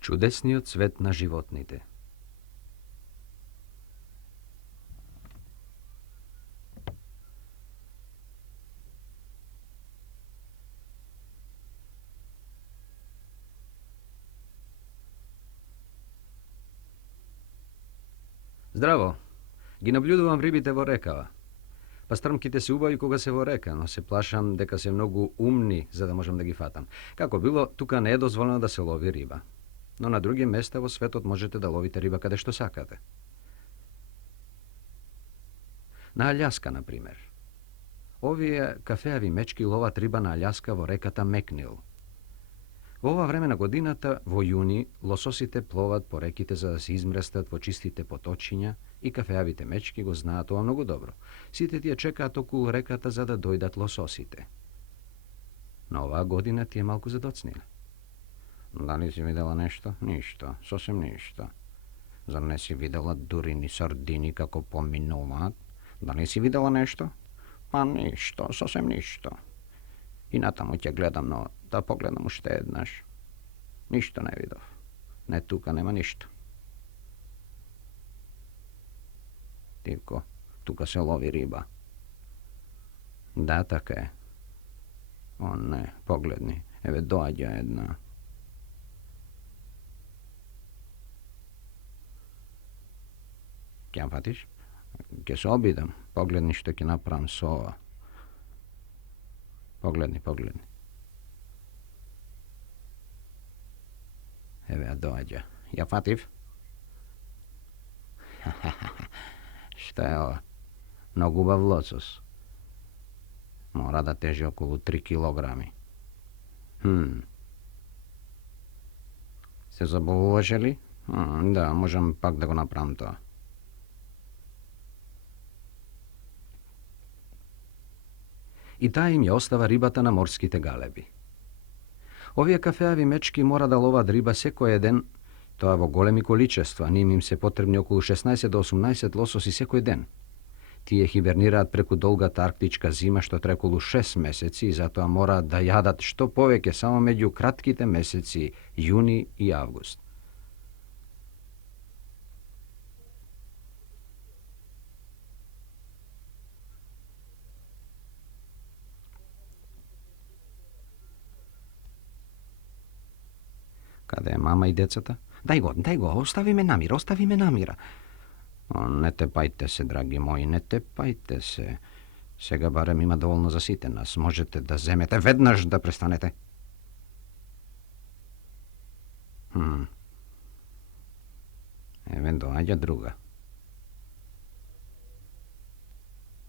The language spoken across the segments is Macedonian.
Čudesniот svet na životnite. Zdravo. Ги наблюдувам рибите во рекава. Пастрмките се убави кога се во река, но се плашам дека се многу умни за да можам да ги фатам. Како било, тука не е дозволено да се лови риба. Но на други места во светот можете да ловите риба каде што сакате. На Алјаска, на пример. Овие кафеави мечки ловат риба на Алјаска во реката Мекнил. Во ова време на годината, во јуни, лососите пловат по реките за да се измрестат во чистите поточиња и кафеавите мечки го знаат тоа многу добро. Сите тие чекаат околу реката за да дојдат лососите. Но оваа година тие малку задоцниле. Дали си видела нешто? Ништо, сосем ништо. Зар не си видела дури ни сардини како поминуваат? Дали си видела нешто? Па ништо, сосем ништо. И натаму ќе гледам, но да погледам уште еднаш. Ништо не видов. Не, тука нема ништо. Тивко, тука се лови риба. Да, така е. О, не, погледни. Еве, доаѓа една. Ќе ја фатиш? Ќе се обидам. Погледни што ќе направам со ова. Погледни. Еве ја доаѓа. Ја фатив? Што е ова? Многу убав лосос. Мора да тежи околу 3 килограми. Се забавуваше ли? Да, можам пак да го направам тоа. И таа им ја остава рибата на морските галеби. Овие кафеави мечки мора да ловат риба секој ден, тоа во големи количества, ним им се потребни околу 16 до 18 лососи секој ден. Тие хибернираат преку долгата арктичка зима што трае околу 6 месеци и затоа мораат да јадат што повеќе само меѓу кратките месеци јуни и август. Каде е мама и децата? Дај го, остави ме намира. О, не тепајте се, драги мои, не тепајте се. Сега барем има доволно за сите нас. Можете да земете веднаш да престанете. Еве доаѓа друга.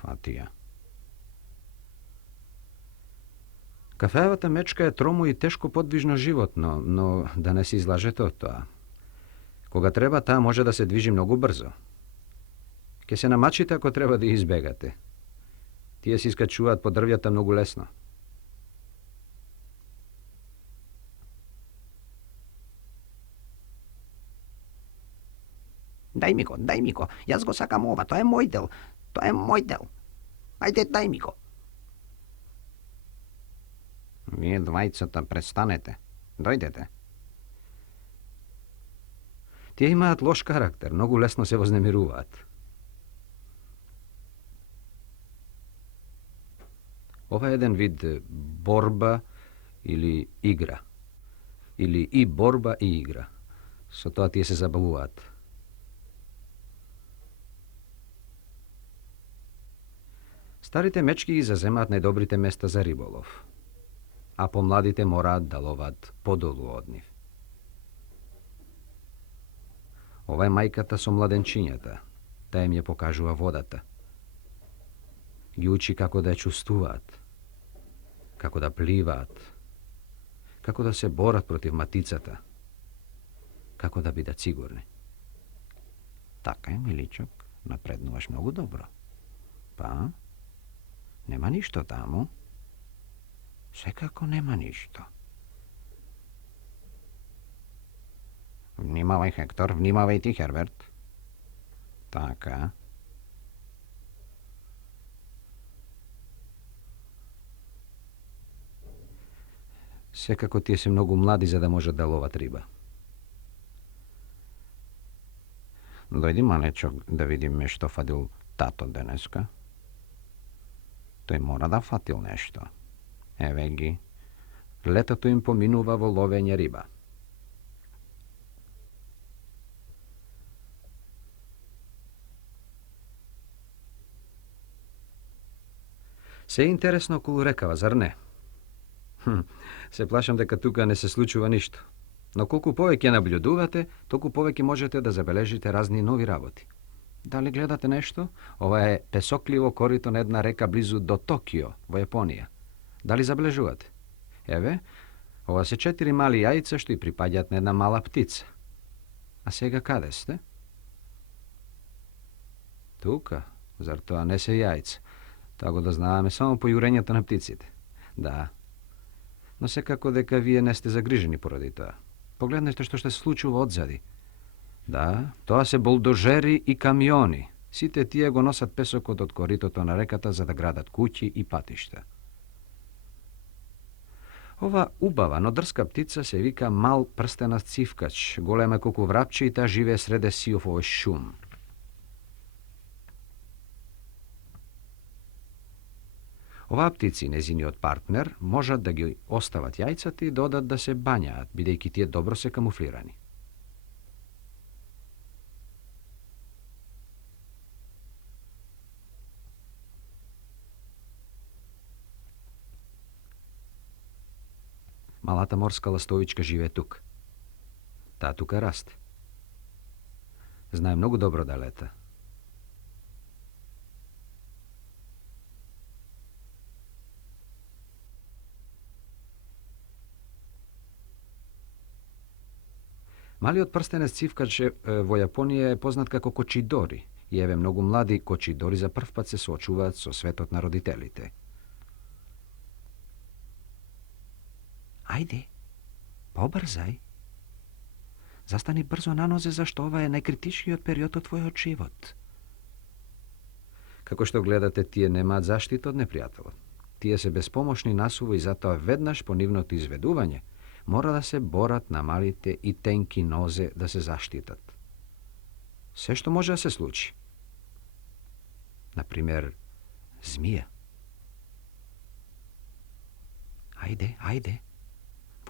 Фатија. Кафеавата мечка е тромо и тешко подвижно животно, но да не се излажете од тоа. Кога треба, таа може да се движи многу брзо. Ке се намачите ако треба да избегате. Тие се искачуваат по дрвјата многу лесно. Дај ми го, јас го сакам ова, тоа е мој дел. Ајде, дај ми го. Вие двајцата престанете. Дојдете. Тие имаат лош карактер, многу лесно се вознемируваат. Ова е еден вид борба или игра. Или и борба и игра. Со тоа тие се забавуваат. Старите мечки ги заземаат најдобрите места за риболов, а помладите мораат да ловат подолу од нив. Ова е мајката со младенчињата. Таа им ја покажува водата. Ги учи како да ја чувствуваат, како да пливаат, како да се борат против матицата, како да бидат сигурни. Така е, миличок, напреднуваш многу добро. Па, нема ништо таму. Секако нема ништо. Внимавај, Хектор, внимавај ти, Херберт. Така. Секако тие се многу млади за да можат да ловат риба. Dojdi malečok da vidim što fadil tato deneska. Той mora da fatil nešto. Ewe gi. Letото im pominuva vo lovenje riba. Se interesno okolo rekava, zar ne? Se plašam дека тука не се случува ништо. Но колку повеќе наблюдувате, толку повеќе можете да забележите разни нови работи. Дали гледате нешто? Ова е песокливо корито на една река близу до Токио, во Јапонија. Дали забележувате? Еве, ова се 4 мали јајца што и припаѓаат на една мала птица. А сега каде сте? Тука, зар тоа не се јајца? Тоа го да знаеме само по јурењето на птиците. Да. Но секако дека вие не сте загрижени поради тоа. Погледнете што се случува одзади. Да, тоа се булдожери и камиони. Сите тие го носат песокот од коритото на реката за да градат куќи и патишта. Ова убава, но дрска птица се вика мал прстенат цивкач, голема колку врапче и таа живее среде сиофовој шум. Оваа птици и незиниот партнер можат да ги остават јајцата и додат да се бањаат, бидејќи тие добро се камуфлирани. Малата морска ластовичка живее тук. Таа тука расте. Знае многу добро да лета. Малиот прстенец цивкач во Јапонија е познат како кочидори и еве многу млади кочидори за прв пат се соочуваат со светот на родителите. Ајде, побрзај. Застани брзо на нозе, зашто ова е најкритичниот период од твојот живот. Како што гледате, тие немаат заштита од непријателот. Тие се безпомошни насуво и затоа веднаш по нивното изведување мора да се борат на малите и тенки нозе да се заштитат. Се што може да се случи. Например, змија. Ајде, ајде.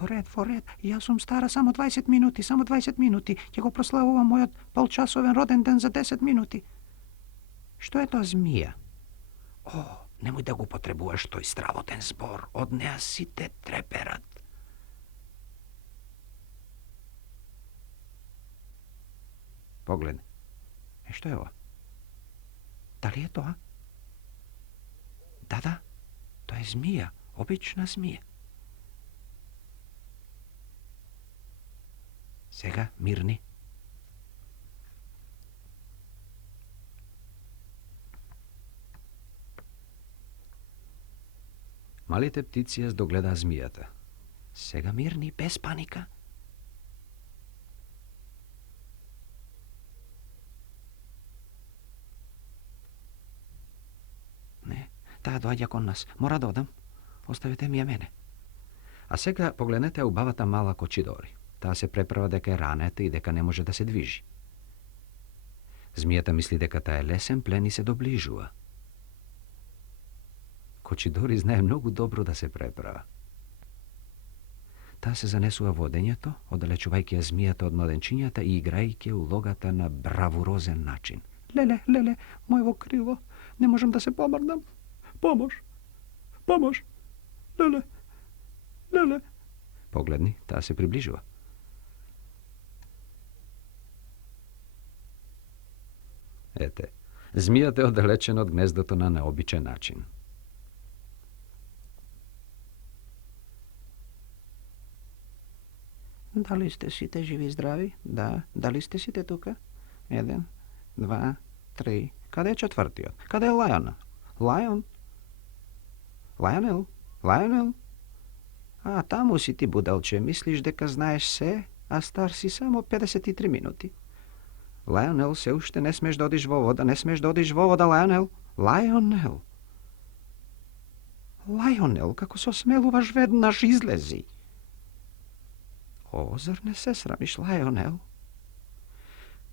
Во ред, јас сум стара само 20 минути, ќе го прославувам мојот полчасовен роден ден за 10 минути. Што е тоа змија? О, немој да го потребуваш тој стравотен збор, од неа сите треперат. Погледни. Што е ова? Дали е тоа? Да, тоа е змија, обична змија. Сега мирни. Малите птици ја догледаа змијата. Сега мирни, без паника. Не, таа доаѓа кон нас. Мора да одам. Оставете ми ја мене. А сега погледнете убавата мала кочидори. Таа се преправа дека е ранета и дека не може да се движи. Змијата мисли дека таа е лесен плен и се доближува. Кочидори знае многу добро да се преправа. Таа се занесува во одењето, оддалечувајќи ја змијата од младенчињата и играјќи улогата на бравурозен начин. Леле, мојво криво, не можам да се помрдам. Помош, леле. Погледни, таа се приближува. Ете, змијата е оддалечена од гнездото на необичен начин. Дали сте сите живи и здрави? Да. Дали сте сите тука? 1, 2, 3. Каде е четвртиот? Каде е Лајон? Лајонел? А, таму си ти, будалче. Мислиш дека знаеш се, а стар си само 53 минути. Лајонел, се уште не смеш да одиш во вода, Лајонел, како се осмелуваш веднаш излези. О, зар не се срамиш, Лајонел?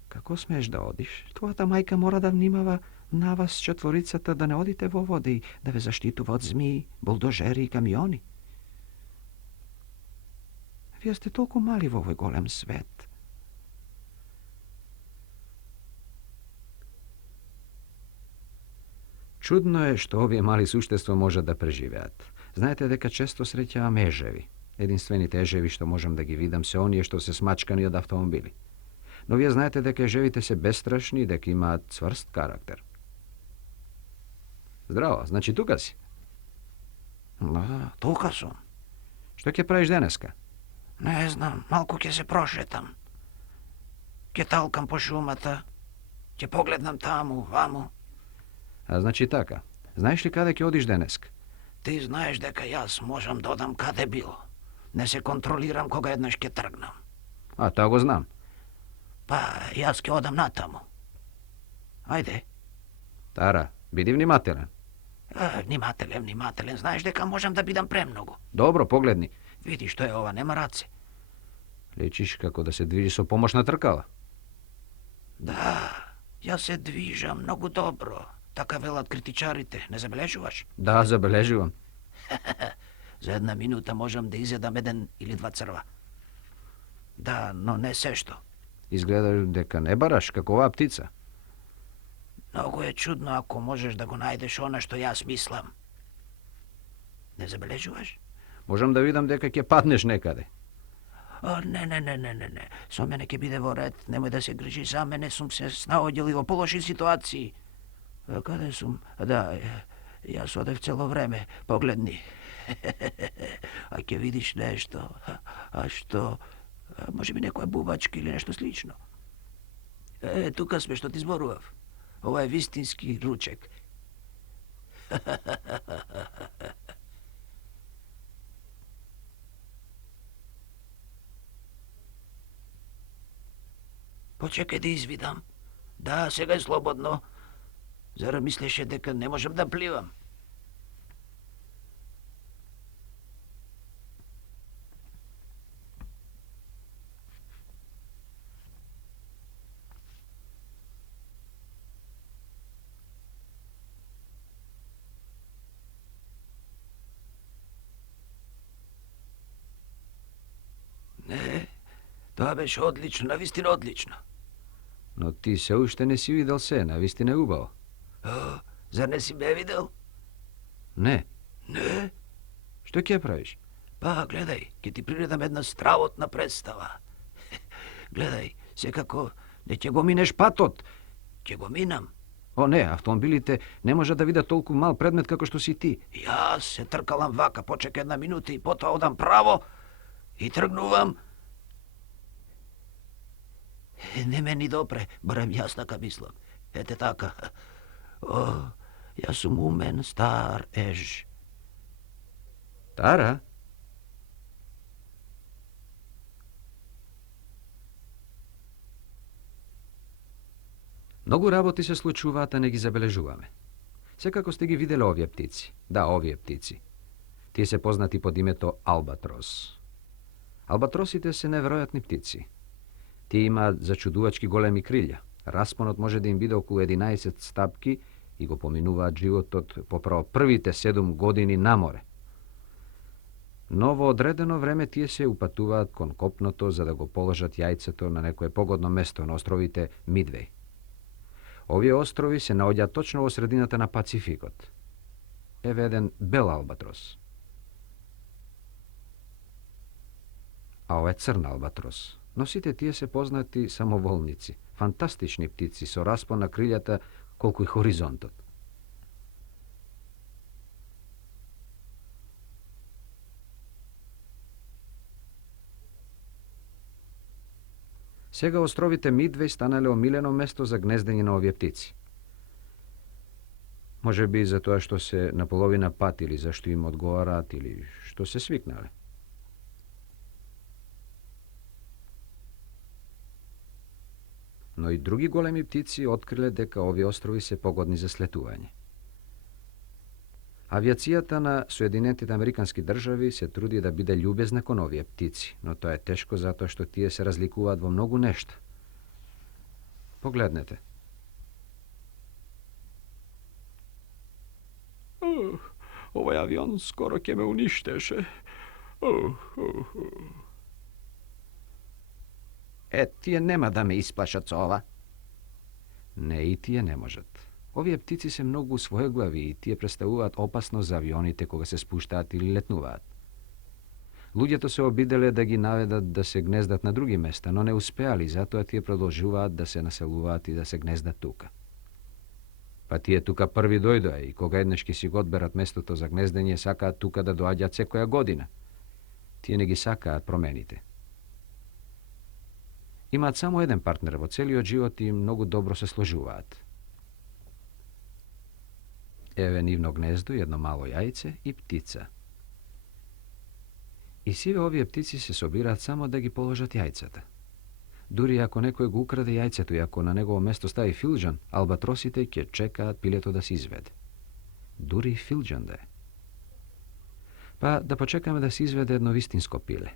Kako smiješ da odiš? Твоята майка mora da внимава на вас четворицата да не одите во вода и да ве заштитува од змии, булдожери и камиони. Вие сте толку мали во овој голем свет. Čudno je što ovije mali suštestvo može da preživjat. Znajte дека često srećavam eževi. Единствените ежеви што можам да ги видам се оние што се смачкани од автомобили. Но вие знаете дека ежевите се бестрашни и дека имаат цврст карактер. Здраво, значи тука си? Да, тука сум. Што ќе правиш денеска? Не знам, малку ќе се прошетам. Ќе талкам по шумата, ќе погледнам таму, ваму. А значи така. Знаеш ли каде ќе одиш денеска? Ти знаеш дека јас можам да одам каде било. Не се контролирам кога еднаш ќе тргнам. А, тоа го знам. Па, јас ќе одам натаму. Ајде. Тара, биди внимателен. Внимателен. Знаеш дека можам да бидам премногу. Добро, погледни. Види што е ова, нема раце. Личиш како да се движи со помош на тркала. Да, јас се движам многу добро. Така велат критичарите, не забележуваш? Да, забележувам. За една минута можам да изедам еден или два црва. Да, но не се што. Изгледа дека не бараш како оваа птица. Многу е чудно ако можеш да го најдеш она што јас мислам. Не забележуваш? Можам да видам дека ќе паднеш некаде. Не. Со мене ќе биде во ред. Немој да се грижи за мене, сум се снаоѓал и во полоши ситуации. Каде сум? Да, јас одев цело време. Погледни. А ќе видиш нешто. А што? Може би некоја бубачка или нешто слично. Тука сме што ти зборував. Ова е вистински ручек. Почекај да извидам. Да, сега е слободно. Зара мислеше дека не можам да пливам? Не, тоа беше одлично, навистина одлично. Но ти се уште не си видел се, навистина е убаво. Зар не си ме видел? Не. Не? Што ќе правиш? Па, гледај, ќе ти приредам една стравотна представа. Гледај, секако не ќе го минеш патот. Ќе го минам. О, не, автомобилите не може да видат толку мал предмет како што си ти. Јас се тркалам вака, почека една минута и потоа одам право и тргнувам. Не ме ни допре, барем јас така мислам. Ете така. О, јас сум умен, стар еж. Тара? Многу работи се случуваат, а не ги забележуваме. Секако сте ги виделе овие птици. Да, овие птици. Тие се познати под името албатрос. Албатросите се неверојатни птици. Тие имаат зачудувачки големи крилја. Распонот може да им биде околу 11 стапки и го поминуваат животот по првите 7 години на море. Но во одредено време тие се упатуваат кон копното за да го положат јајцето на некое погодно место на островите Мидвеј. Овие острови се наоѓаат точно во средината на Пацификот. Еве еден бел албатрос. А ова е црн албатрос. Но сите тие се познати самоволници, фантастични птици со распон на крилјата колку и хоризонтот. Сега островите Мидвеј станале омилено место за гнездење на овие птици. Може би за тоа што се наполовина пат или зашто им одговараат или што се свикнале. Но и други големи птици откриле дека овие острови се погодни за слетување. Авиацијата на Соединетите Американски држави се труди да биде љубезна кон овие птици, но тоа е тешко затоа што тие се разликуваат во многу нешта. Poglеднете. Ovaj avion skoro ke me uništeše. Tije nema da me isplašat ova. Ne, i tije ne možat. Ovije ptici se mnogu u svojoj glavi i tije predstavuvat opasno za avionite koga se spuštat ili letnuvat. Ludje to se obidele da gi navedat da se gnezdat na drugi mesta, no ne uspejali, zato a tije продолжуваат da se naseluvat i da se gnezdat tuka. Pa tije tuka prvi dojdoje i koga jedneški si god berat mesto za gnezdenje, sakaat tuka da doađat sekoja godina. Tije ne gi sakaat promenite. Imaat samo jedan partner vo celiot život i mnogo dobro se složuvaat. Eve nivno gnezdo, jedno malo jajce i ptica. I sive ovije ptici se sobirat samo da gi položat jajcata. Duri ako nekojeg ukrade jajcetu i ako na njegovo mesto stavi filđan, albatrosite kje čeka pileto da se izvede. Duri filđan da je. Pa da počekame da se izvede jedno vistinsko pile.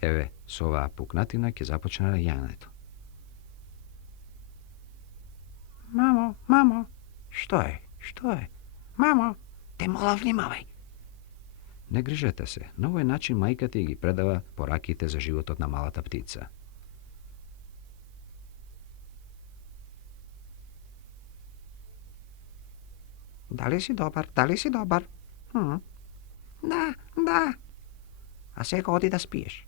Eve, sova puknatina kje započela janetu. Mamo, što je? Mamo, te mola vnimavaj. Ne grižete se. Na ovaj način majka ti gi predava porakite za živototna malata ptica. Da li si dobar? Da. A seko odi da spiješ.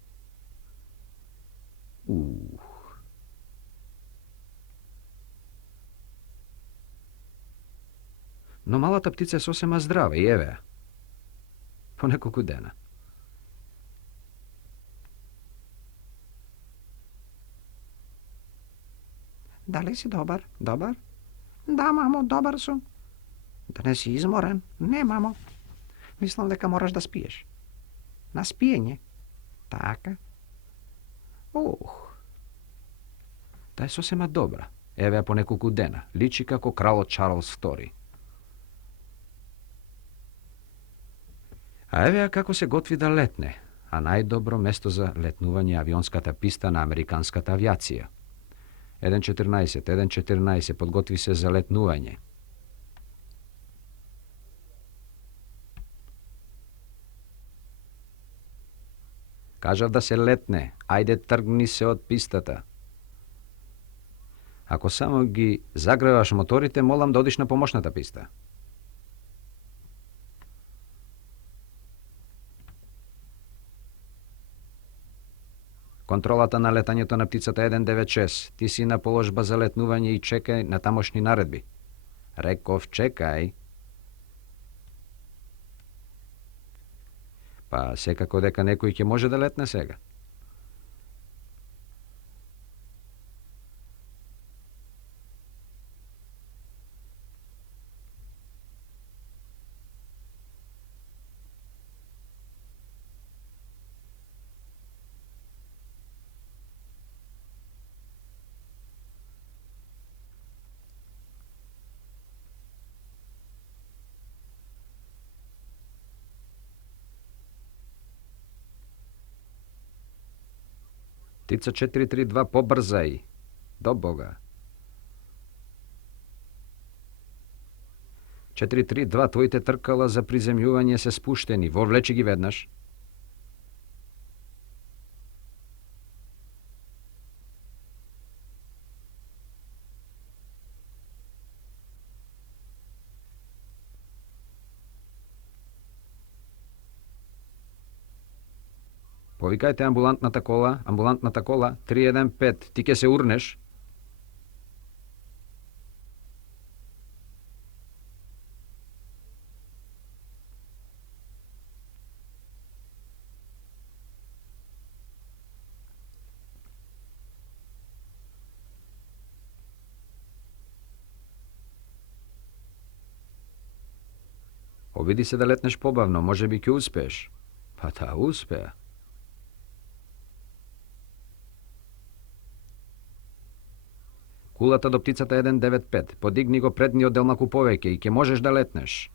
No malata ptica je sosema zdrava i Evea. Po nekoliko dana. Da li si dobar? Dobar? Da, mamo, dobar sam. Da ne si izmoran? Ne, mamo. Mislim da moraš da spiješ. Na spijenje. Taka. Ta je sosema dobra. Evea po nekoliko dana. Liči kako kralo Charles Story. A Evea kako se gotvi da letne, a najdobro mesto za letnuvanje avionskata pista na amerikanskata avijacija. 1.14 podgotvi se za letnuvanje. Kažav da se letne, ajde trgni se od pistata. Ako samo gi zagrevaš motorite, molam da odiš na pomoćnata pista. Kontrolata na letanjето на птицата 196. Ти си на положба за летнување и чекај на тамошни наредби. Реков чекај. Па секако дека некој ќе може да летне сега. Птица 432, побрзај. До Бога. 432, твоите тркала за приземјување се спуштени. Вовлечи ги веднаш. Повикајте амбулантната кола, 315, ти ке се урнеш. Обиди се да летнеш побавно, може би ќе успееш. Па та успеа. Кулата до птицата 195. Подигни го предниот дел малку повеќе и ќе можеш да летнеш.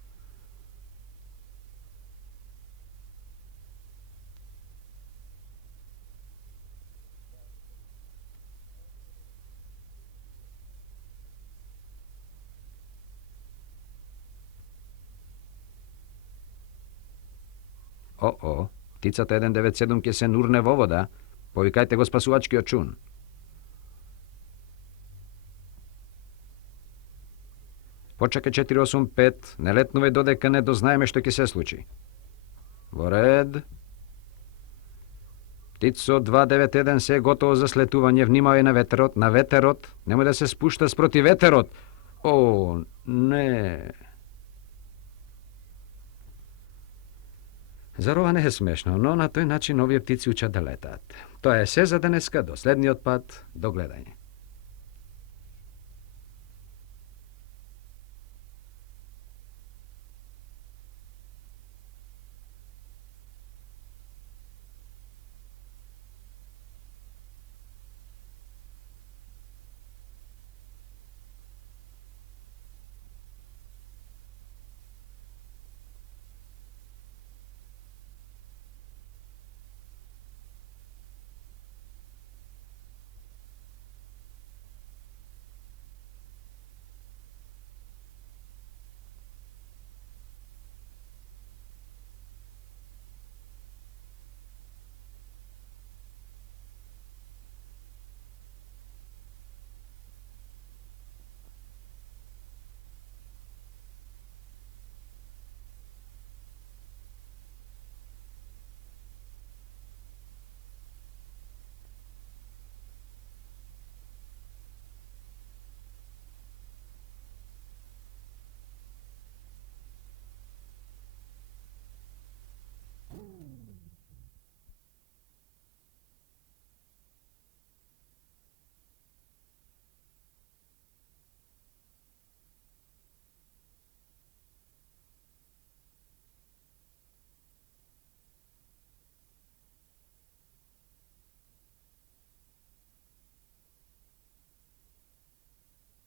птицата 197 ќе се нурне во вода. Повикајте го спасувачкиот чун. Почекај 485, не летнувај додека не дознаеме што ќе се случи. Во ред. Птицо 291 се е готово за слетување, внимавај на ветерот, немој да се спушта спроти ветерот. О, не. Зар ова не е смешно, но на тој начин овие птици учат да летаат. Тоа е се за денеска, до следниот пат, до гледање.